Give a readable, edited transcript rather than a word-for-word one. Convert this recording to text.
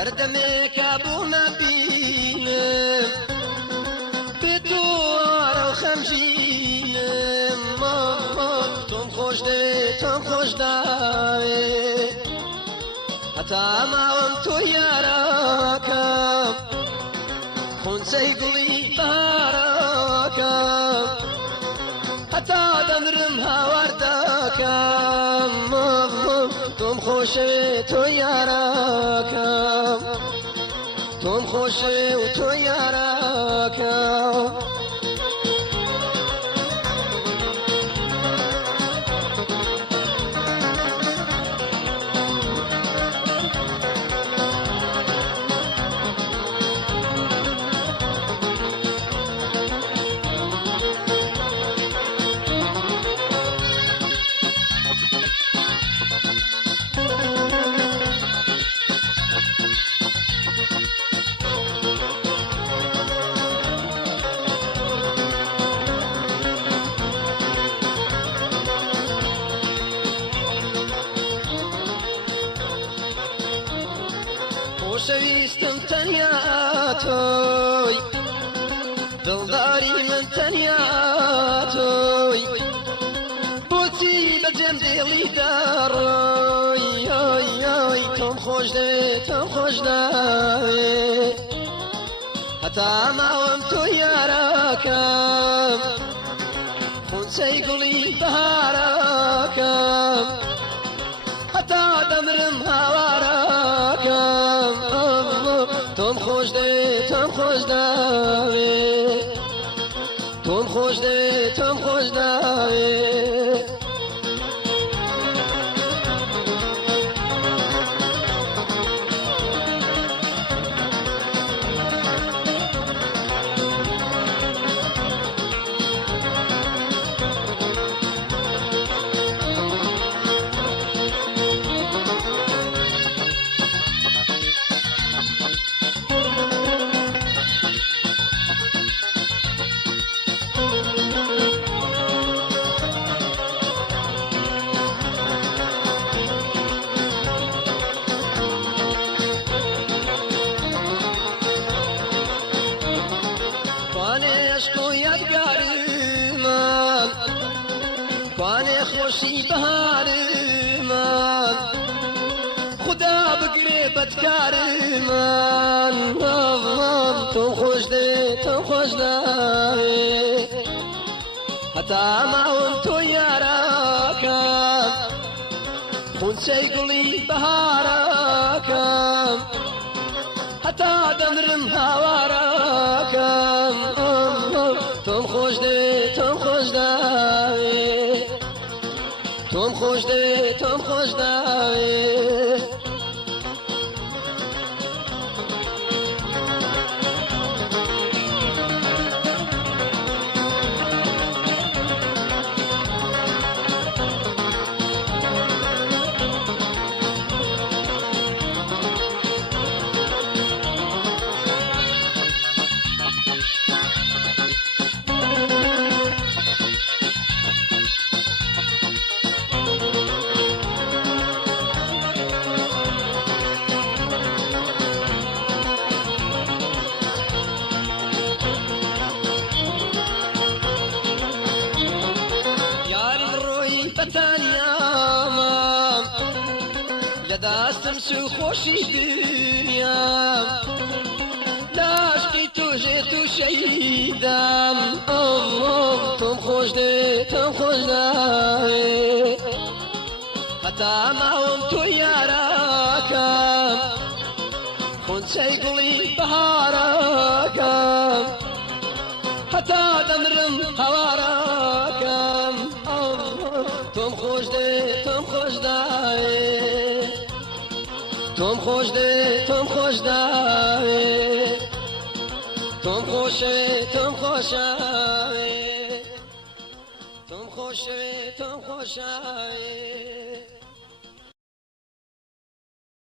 هەردەمێکە بوو نەبینم بتوارە و خەمژینم تۆم خۆش دەوێت تۆم خۆش داوێت هەتا ماوەم تۆ یاراکەم خونچەی گوڵی بەهارەکەم هەتا دەمرم هاوردەکەم تۆم خۆشەوێ تۆ یاراکەم تۆم خۆشەوێ و تۆ یاراکەم خۆشەویستم تەنیا تۆی دڵداری من تەنیا تۆی بۆچی بەجێم دێڵی دەڕۆی تۆم خۆش دەوێت تۆم خۆش داوێت هەتا ماوەم تۆ یاراکەم خونچەی گوڵی بەهارەکەم هەتا دەمرم هاوارەکەم تۆم خۆش دەوێت تۆم خۆش داوێت تۆم خۆش دەوێت تۆم خۆش داوێت کوانێ خۆشی بەهارمان خدا بگرێ بەدکارمان تۆم خۆش دەوێت تۆم خۆش داوێت هەتا ماوەم تۆ یاراکەم خونچەی گوڵی بەهارەکەم هەتا دەمرم هاوارەکەم تۆم خۆش دەوێت تۆم خۆش داوێت تۆم خۆش دەوێت تۆم خۆش داوێت بەتانیامم لە داستم سو خۆشی دنیام لاشقی توژێت و شەیدام تۆم خۆش دەوێت تۆم خۆش داوێت هەتا ماوەم تۆ یاراکەم خونچەی گوڵی بەهارەکەم هەتا دەمرم هەوارەکەم تۆم خۆش دەوێت تۆم خۆش داوێت تۆم خۆش دەوێت تۆم خۆش داوێت تۆم خۆشەوێت تۆم خۆشەوێت تۆم خۆشەوێت تۆم خۆشەوێت